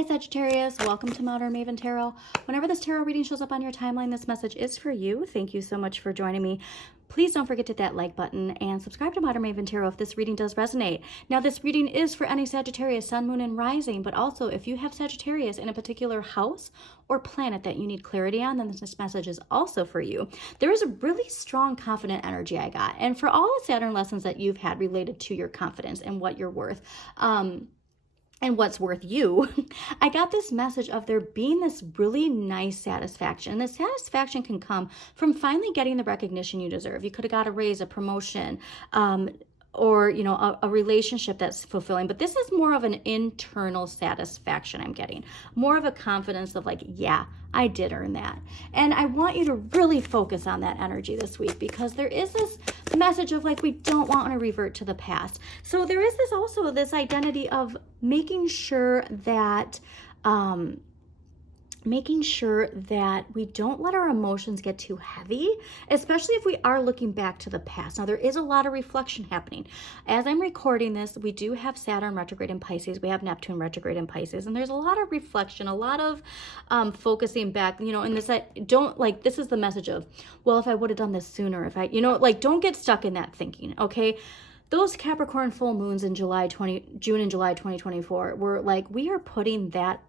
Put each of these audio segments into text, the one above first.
Hi Sagittarius, welcome to Modern Maven Tarot. Whenever this tarot reading shows up on your timeline, this message is for you. Thank you so much for joining me. Please don't forget to hit that like button and subscribe to Modern Maven Tarot if this reading does resonate. Now this reading is for any Sagittarius, Sun, Moon, and Rising, but also if you have Sagittarius in a particular house or planet that you need clarity on, then this message is also for you. There is a really strong confident energy I got, and for all the Saturn lessons that you've had related to your confidence and what you're worth, and what's worth you, I got this message of there being this really nice satisfaction. And the satisfaction can come from finally getting the recognition you deserve. You could have got a raise, a promotion, or, you know, a relationship that's fulfilling. But this is more of an internal satisfaction I'm getting. More of a confidence of like, yeah, I did earn that. And I want you to really focus on that energy this week, because there is this message of like, we don't want to revert to the past. So there is this also this identity of making sure that we don't let our emotions get too heavy, especially if we are looking back to the past. Now, there is a lot of reflection happening. As I'm recording this, we do have Saturn retrograde in Pisces. We have Neptune retrograde in Pisces. And there's a lot of reflection, a lot of focusing back, you know, and this, this is the message of, well, if I would have done this sooner, if I, you know, like, don't get stuck in that thinking, okay? Those Capricorn full moons in June and July 2024 were like, we are putting that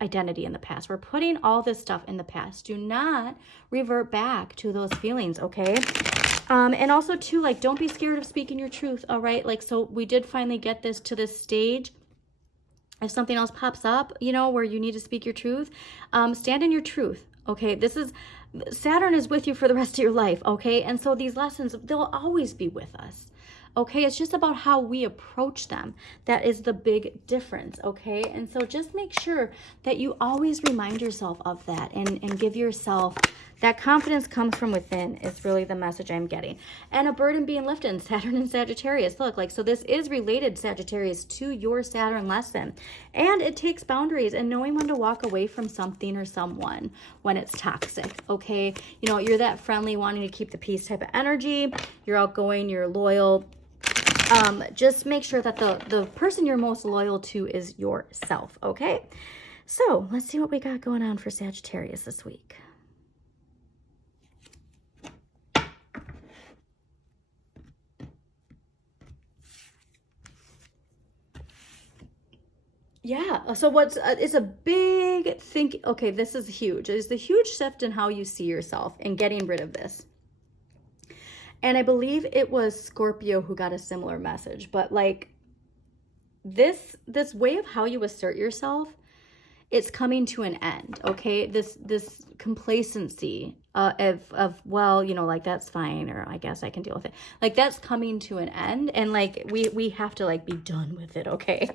identity in the past. We're putting all this stuff in the past. Do not revert back to those feelings, okay? And also too, like, don't be scared of speaking your truth, all right? Like, so we did finally get this to this stage. If something else pops up, you know, where you need to speak your truth, stand in your truth, okay? Saturn is with you for the rest of your life, okay? And so these lessons, they'll always be with us. Okay, it's just about how we approach them. That is the big difference, okay? And so just make sure that you always remind yourself of that and give yourself that confidence comes from within is really the message I'm getting. And a burden being lifted, Saturn and Sagittarius. Look, like, so this is related, Sagittarius, to your Saturn lesson. And it takes boundaries and knowing when to walk away from something or someone when it's toxic, okay? You know, you're that friendly, wanting to keep the peace type of energy. You're outgoing, you're loyal. Just make sure that the person you're most loyal to is yourself, okay? So let's see what we got going on for Sagittarius this week. Yeah, so it's a big think. Okay, this is huge. It's a huge shift in how you see yourself and getting rid of this. And I believe it was Scorpio who got a similar message, but like this way of how you assert yourself, it's coming to an end, okay? This complacency of well, you know, like, that's fine, or I guess I can deal with it. Like, that's coming to an end, and like we have to like be done with it, okay?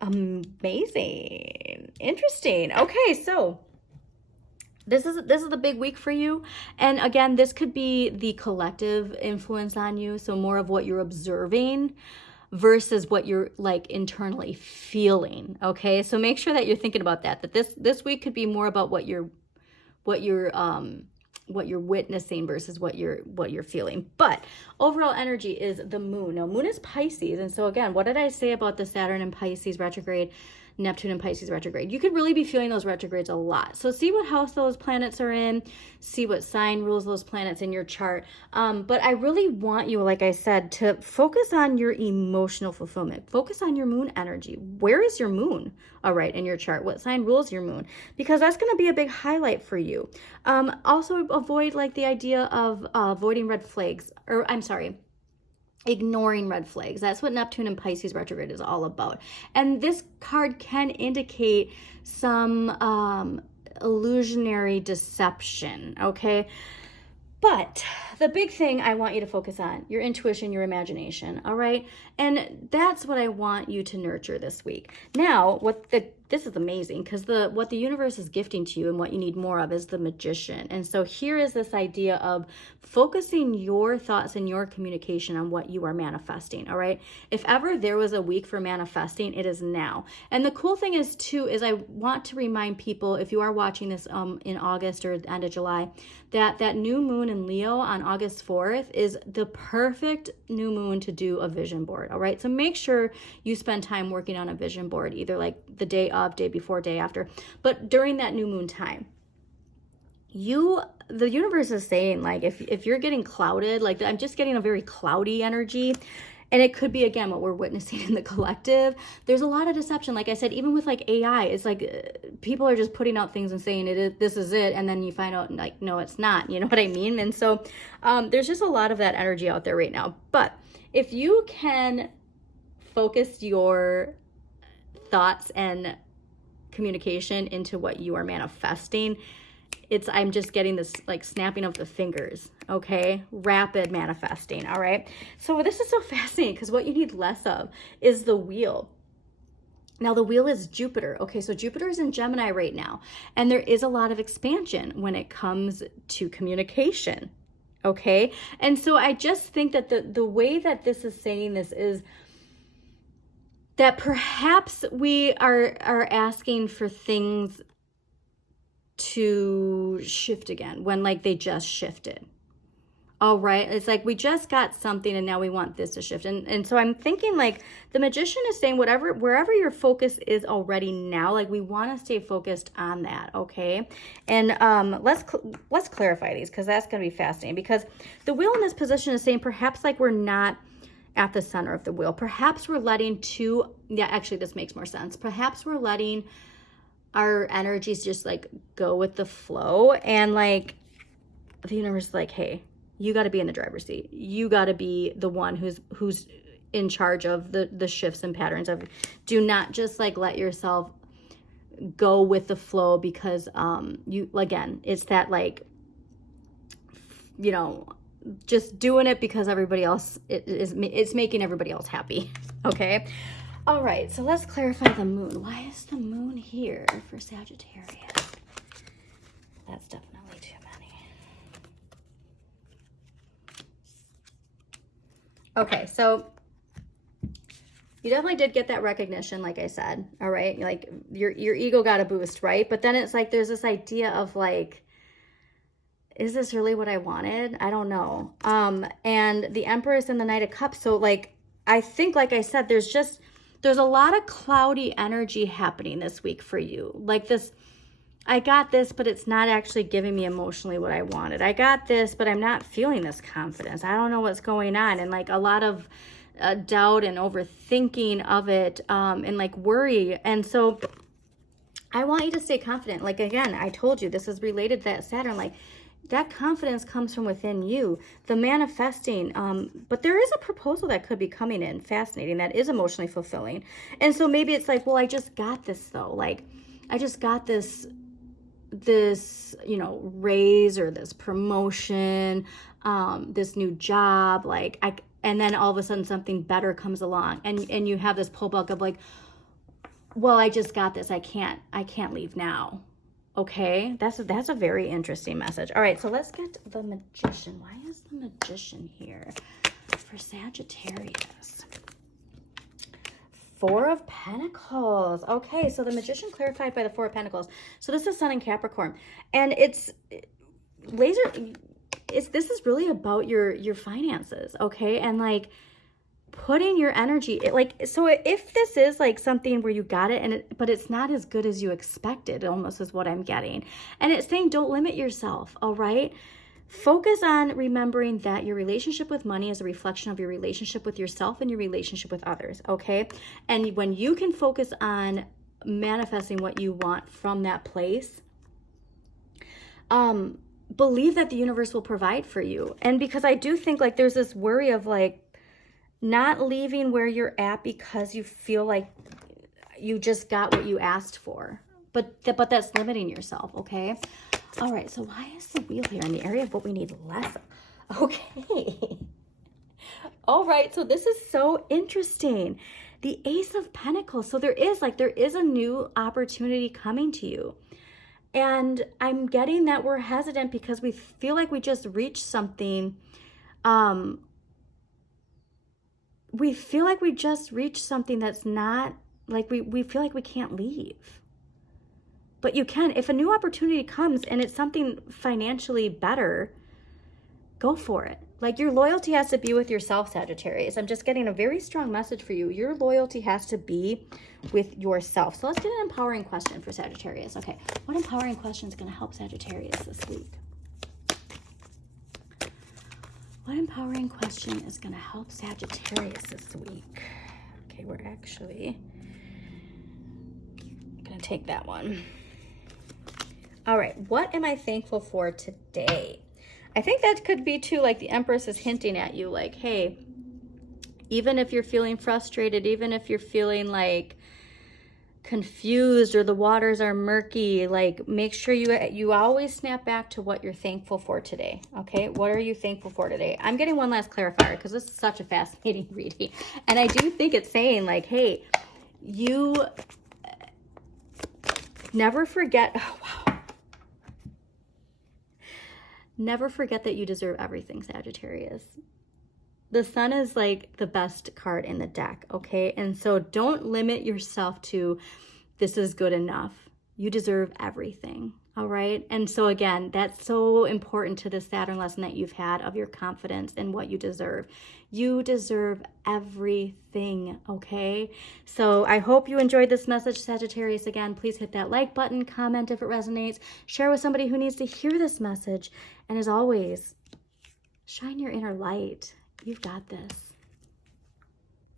Amazing. Interesting. Okay, so this is the big week for you. And again, this could be the collective influence on you. So more of what you're observing versus what you're like internally feeling. Okay. So make sure that you're thinking about that this week could be more about what you're witnessing versus what you're feeling. But overall energy is the moon. Now, moon is Pisces. And so again, what did I say about the Saturn and Pisces retrograde, Neptune and Pisces retrograde? You could really be feeling those retrogrades a lot. So see what house those planets are in, see what sign rules those planets in your chart. But I really want you, like I said, to focus on your emotional fulfillment. Focus on your moon energy. Where is your moon? All right, in your chart. What sign rules your moon? Because that's going to be a big highlight for you. Also avoid like the idea of avoiding red flags, or I'm sorry, ignoring red flags. That's what Neptune and Pisces retrograde is all about. And this card can indicate some illusionary deception, okay? But the big thing I want you to focus on, your intuition, your imagination, all right? And that's what I want you to nurture this week. Now, what the this is amazing, because what the universe is gifting to you and what you need more of is the Magician. And so here is this idea of focusing your thoughts and your communication on what you are manifesting, all right? If ever there was a week for manifesting, it is now. And the cool thing is too, is I want to remind people, if you are watching this in August or the end of July, that new moon in Leo on August 4th is the perfect new moon to do a vision board, all right? So make sure you spend time working on a vision board, either like the day of, day before, day after, but during that new moon time. The universe is saying, like, if you're getting clouded, like I'm just getting a very cloudy energy, and it could be, again, what we're witnessing in the collective. There's a lot of deception. Like I said, even with like AI, it's like people are just putting out things and saying this is it. And then you find out like, no, it's not. You know what I mean? And so there's just a lot of that energy out there right now. But if you can focus your thoughts and communication into what you are manifesting, I'm just getting this like snapping of the fingers, okay? Rapid manifesting, all right? So this is so fascinating, because what you need less of is the wheel. Now the wheel is Jupiter, okay? So Jupiter is in Gemini right now, and there is a lot of expansion when it comes to communication, okay? And so I just think that the way that this is saying this is that perhaps we are asking for things to shift again when like they just shifted. All right, it's like we just got something and now we want this to shift. And so I'm thinking like the Magician is saying wherever your focus is already now, like we want to stay focused on that, okay? And let's clarify these, because that's going to be fascinating, because the wheel in this position is saying perhaps like we're not at the center of the wheel. Perhaps we're letting actually this makes more sense. Perhaps we're letting our energies just like go with the flow, and like the universe is like, hey, you got to be in the driver's seat. You got to be the one who's in charge of the shifts and patterns of. Do not just like let yourself go with the flow, because again, it's that like, you know, just doing it because everybody else it's making everybody else happy. Okay. All right, so let's clarify the moon. Why is the moon here for Sagittarius? That's definitely too many. Okay, so you definitely did get that recognition, like I said, all right? Like your ego got a boost, right? But then it's like there's this idea of like, is this really what I wanted? I don't know. And the Empress and the Knight of Cups. So like, I think, like I said, there's a lot of cloudy energy happening this week for you. Like this, I got this, but it's not actually giving me emotionally what I wanted. I got this, but I'm not feeling this confidence. I don't know what's going on. And like a lot of doubt and overthinking of it, and like worry. And so I want you to stay confident. Like, again, I told you this is related to that Saturn. Like, that confidence comes from within you, the manifesting. But there is a proposal that could be coming in, fascinating, that is emotionally fulfilling. And so maybe it's like, well, I just got this though. Like, I just got this, you know, raise or this promotion, this new job. Like, and then all of a sudden something better comes along, and you have this pull back of like, well, I just got this. I can't leave now. Okay, that's a very interesting message. All right, so let's get the Magician. Why is the Magician here for Sagittarius? Four of Pentacles. Okay, so the Magician clarified by the Four of Pentacles. So this is Sun in Capricorn, and this is really about your finances, okay? And like putting your energy, so if this is like something where you got it, but it's not as good as you expected, almost is what I'm getting. And it's saying don't limit yourself, all right? Focus on remembering that your relationship with money is a reflection of your relationship with yourself and your relationship with others, okay? And when you can focus on manifesting what you want from that place, believe that the universe will provide for you. And because I do think like there's this worry of like not leaving where you're at because you feel like you just got what you asked for, but that's limiting yourself, okay? All right, so why is the wheel here in the area of what we need less of? Okay. All right, so this is so interesting. the Ace of Pentacles. So there is a new opportunity coming to you. And I'm getting that we're hesitant because we feel like we just reached something. We feel like we just reached something that's not, like we feel like we can't leave. But you can. If a new opportunity comes and it's something financially better, go for it. Like, your loyalty has to be with yourself, Sagittarius. I'm just getting a very strong message for you. Your loyalty has to be with yourself. So let's get an empowering question for Sagittarius. Okay, what empowering question is going to help Sagittarius this week? What empowering question is going to help Sagittarius this week? Okay, we're actually going to take that one. All right, what am I thankful for today? I think that could be too, like the Empress is hinting at you, like, hey, even if you're feeling frustrated, even if you're feeling like confused or the waters are murky, like, make sure you always snap back to what you're thankful for today. Okay, what are you thankful for today? I'm getting one last clarifier because this is such a fascinating reading, and I do think it's saying, like, hey, you never forget. Oh, wow. Never forget that you deserve everything, Sagittarius. The Sun is like the best card in the deck, okay? And so don't limit yourself to this is good enough. You deserve everything, all right? And so again, that's so important to the Saturn lesson that you've had of your confidence and what you deserve. You deserve everything, okay? So I hope you enjoyed this message, Sagittarius. Again, please hit that like button, comment if it resonates, share with somebody who needs to hear this message. And as always, shine your inner light. You've got this.